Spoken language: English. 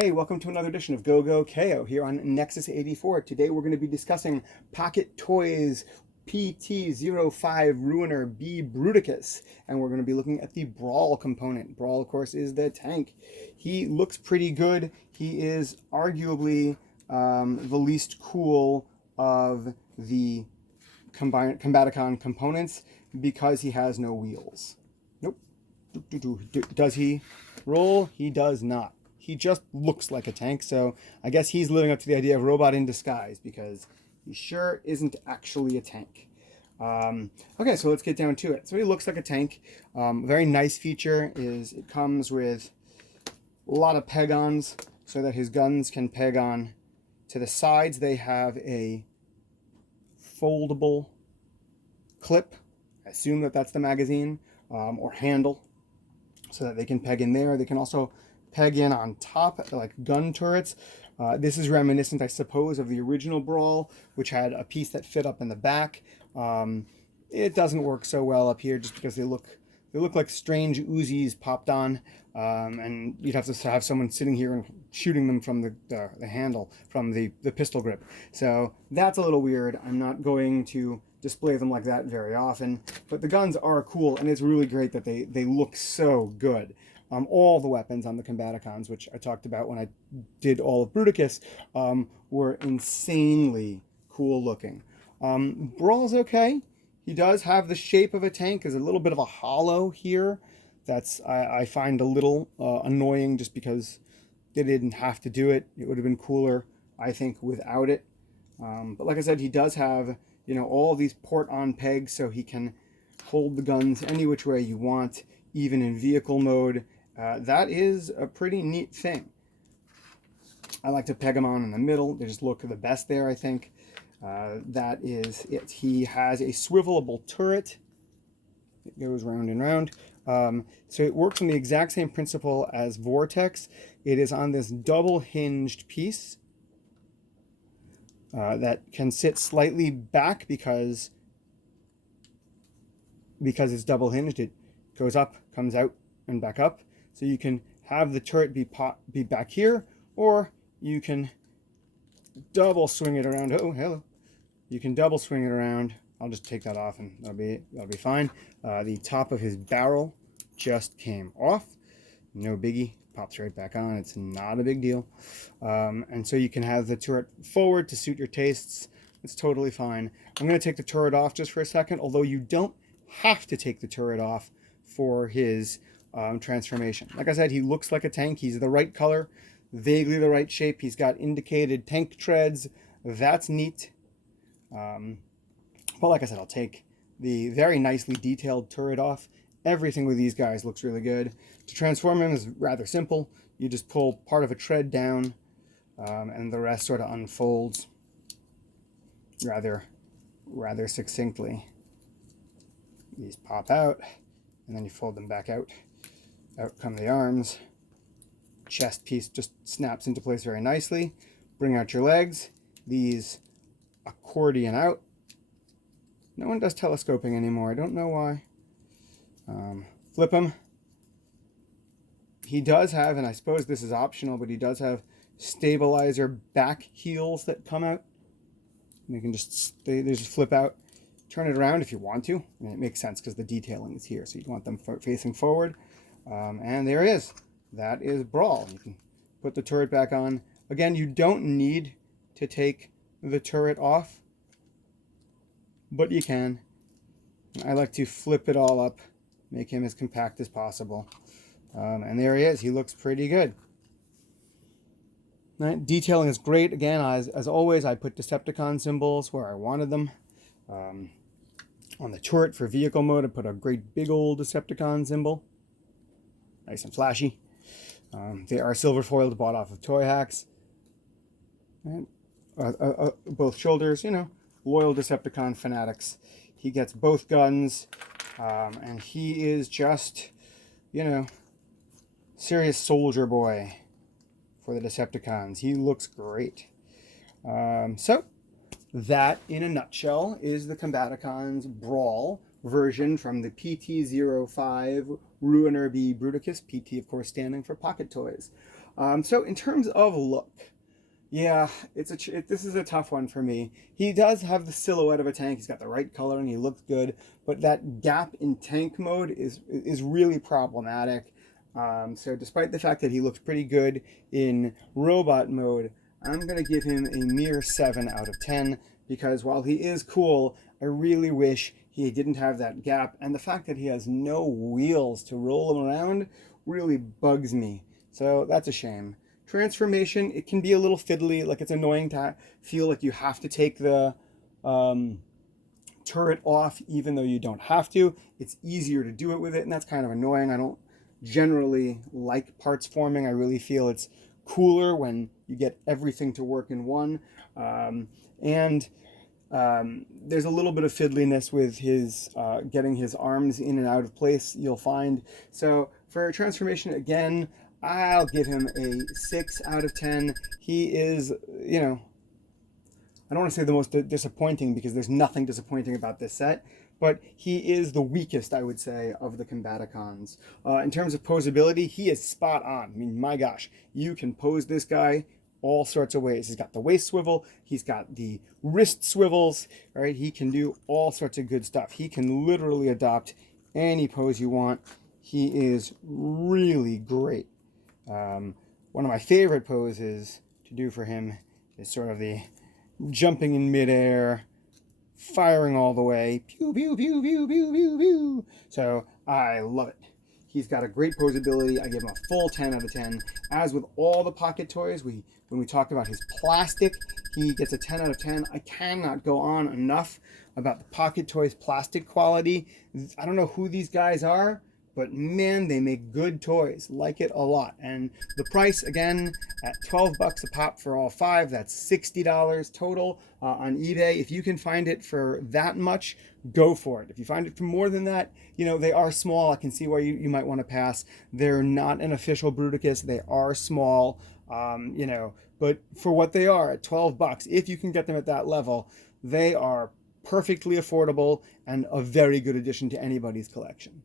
Hey, welcome to another edition of Go Go KO here on Nexus 84. Today we're going to be discussing Pocket Toys PT-05 Ruiner B Bruticus, and we're going to be looking at the Brawl component. Brawl, of course, is the tank. He looks pretty good. He is arguably the least cool of the Combaticon components because he has no wheels. Nope. Does he roll? He does not. He just looks like a tank, so I guess he's living up to the idea of robot in disguise because he sure isn't actually a tank. Okay, so let's get down to it. So he looks like a tank. Very nice feature is it comes with a lot of peg-ons so that his guns can peg on to the sides. They have a foldable clip. I assume that that's the magazine or handle so that they can peg in there. They can also peg in on top like gun turrets. This is reminiscent, I suppose, of the original Brawl, which had a piece that fit up in the back. It doesn't work so well up here just because they look like strange Uzis popped on, and you'd have to have someone sitting here and shooting them from the handle, from the pistol grip. So that's a little weird. I'm not going to display them like that very often, but the guns are cool, and it's really great that they look so good. All the weapons on the Combaticons, which I talked about when I did all of Bruticus, were insanely cool looking. Brawl's okay. He does have the shape of a tank. There's a little bit of a hollow here. That's I find a little annoying just because they didn't have to do it. It would have been cooler, I think, without it. But like I said, he does have, all these port-on pegs so he can hold the guns any which way you want, even in vehicle mode. That is a pretty neat thing. I like to peg them on in the middle. They just look the best there, I think. That is it. He has a swivelable turret. It goes round and round. So it works on the exact same principle as Vortex. It is on this double hinged piece that can sit slightly back because it's double hinged. It goes up, comes out, and back up. So you can have the turret be back here, or you can double swing it around. Oh, hello. You can double swing it around. I'll just take that off and that'll be fine. The top of his barrel just came off. No biggie. Pops right back on. It's not a big deal. And so you can have the turret forward to suit your tastes. It's totally fine. I'm going to take the turret off just for a second, although you don't have to take the turret off for his transformation. Like I said, he looks like a tank. He's the right color, vaguely the right shape. He's got indicated tank treads. That's neat. But like I said, I'll take the very nicely detailed turret off. Everything with these guys looks really good. To transform him is rather simple. You just pull part of a tread down, and the rest sort of unfolds rather succinctly. These pop out, and then you fold them back out. Out come the arms. Chest piece just snaps into place very nicely. Bring out your legs. These accordion out. No one does telescoping anymore. I don't know why. Flip him. He does have, and I suppose this is optional, but he does have stabilizer back heels that come out. And they just flip out. Turn it around if you want to. And it makes sense because the detailing is here. So you want them facing forward. And there it is. That is Brawl. You can put the turret back on. Again, you don't need to take the turret off, but you can. I like to flip it all up, make him as compact as possible. And there he is. He looks pretty good. Right. Detailing is great. Again, as always, I put Decepticon symbols where I wanted them. On the turret for vehicle mode, I put a great big old Decepticon symbol. Nice and flashy. They are silver foiled, bought off of Toy Hacks. And, both shoulders, loyal Decepticon fanatics. He gets both guns, and he is just, serious soldier boy for the Decepticons. He looks great. So, that, in a nutshell, is the Combaticons Brawl version from the PT-05 Ruiner B Bruticus, PT, of course, standing for Pocket Toys. So in terms of look, yeah, this is a tough one for me. He does have the silhouette of a tank. He's got the right color and he looks good, but that gap in tank mode is really problematic. So despite the fact that he looks pretty good in robot mode, I'm gonna give him a mere 7 out of 10 because while he is cool, I really wish he didn't have that gap, and the fact that he has no wheels to roll him around really bugs me. So that's a shame. Transformation, it can be a little fiddly, like it's annoying to feel like you have to take the turret off even though you don't have to. It's easier to do it with it, and that's kind of annoying. I don't generally like parts forming. I really feel it's cooler when you get everything to work in one. And there's a little bit of fiddliness with his getting his arms in and out of place, you'll find. So for transformation, again, I'll give him a 6 out of 10. He is, I don't want to say the most disappointing because there's nothing disappointing about this set, but he is the weakest, I would say, of the Combaticons. In terms of posability, he is spot on. I mean, my gosh, you can pose this guy all sorts of ways. He's got the waist swivel, he's got the wrist swivels, right? He can do all sorts of good stuff. He can literally adopt any pose you want. He is really great. One of my favorite poses to do for him is sort of the jumping in midair, firing all the way, pew, pew, pew, pew, pew, pew, pew. So I love it. He's got a great posability. I give him a full 10 out of 10. As with all the pocket toys, when we talk about his plastic, he gets a 10 out of 10. I cannot go on enough about the pocket toys plastic quality. I don't know who these guys are, but man, they make good toys. Like it a lot. And the price, again, at 12 bucks a pop for all 5, that's $60 total on eBay. If you can find it for that much, go for it. If you find it for more than that, they are small. I can see why you might want to pass. They're not an official Bruticus. They are small, but for what they are at 12 bucks, if you can get them at that level, they are perfectly affordable and a very good addition to anybody's collection.